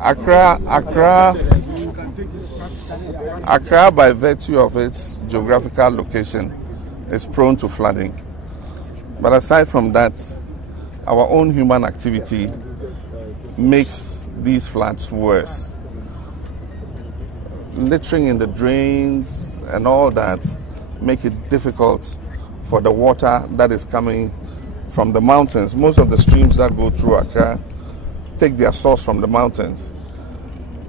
Accra, by virtue of its geographical location, is prone to flooding. But aside from that, our own human activity makes these floods worse. Littering in the drains and all that make it difficult for the water that is coming from the mountains. Most of the streams that go through Accra take their source from the mountains.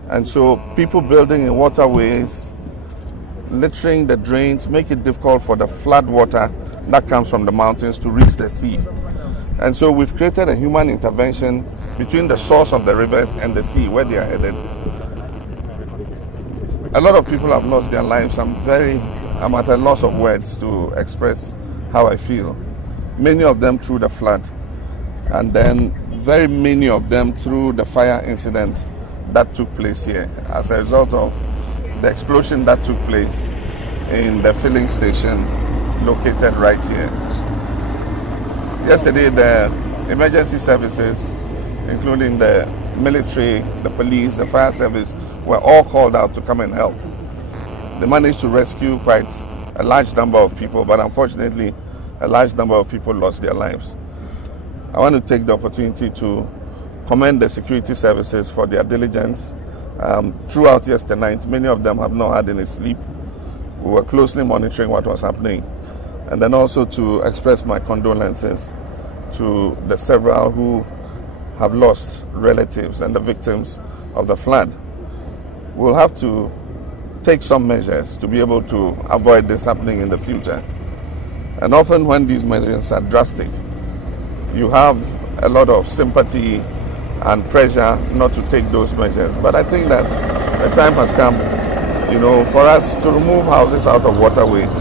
And so people building in waterways, littering the drains, make it difficult for the flood water that comes from the mountains to reach the sea. And so we've created a human intervention between the source of the rivers and the sea where they are headed. A lot of people have lost their lives. I'm at a loss of words to express how I feel. Many of them through the flood, and then very many of them through the fire incident that took place here as a result of the explosion that took place in the filling station located right here. Yesterday, the emergency services, including the military, the police, the fire service, were all called out to come and help. They managed to rescue quite a large number of people, but unfortunately, a large number of people lost their lives. I want to take the opportunity to commend the security services for their diligence. Throughout yesterday night, many of them have not had any sleep. We were closely monitoring what was happening. And then also to express my condolences to the several who have lost relatives and the victims of the flood. We'll have to take some measures to be able to avoid this happening in the future. And often when these measures are drastic, you have a lot of sympathy and pressure not to take those measures. But I think that the time has come, for us to remove houses out of waterways.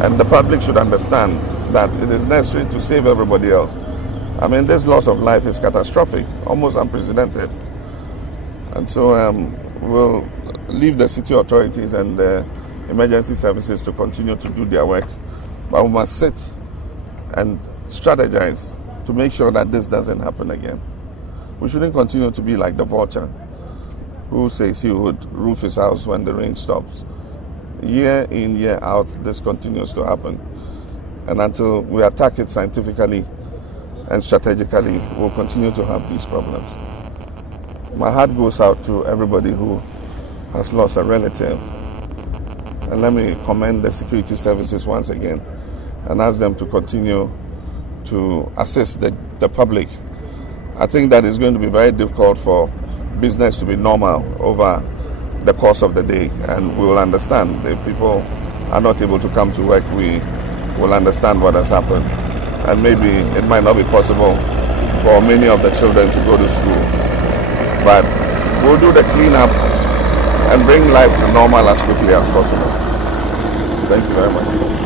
And the public should understand that it is necessary to save everybody else. I mean, this loss of life is catastrophic, almost unprecedented. And so we'll leave the city authorities and the emergency services to continue to do their work. But we must sit and strategize to make sure that this doesn't happen again. We shouldn't continue to be like the vulture who says he would roof his house when the rain stops. Year in, year out, this continues to happen. And until we attack it scientifically and strategically, we'll continue to have these problems. My heart goes out to everybody who has lost a relative. And let me commend the security services once again and ask them to continue to assist the public. I think that it's going to be very difficult for business to be normal over the course of the day, and we will understand. If people are not able to come to work, we will understand what has happened. And maybe it might not be possible for many of the children to go to school. But we'll do the cleanup and bring life to normal as quickly as possible. Thank you very much.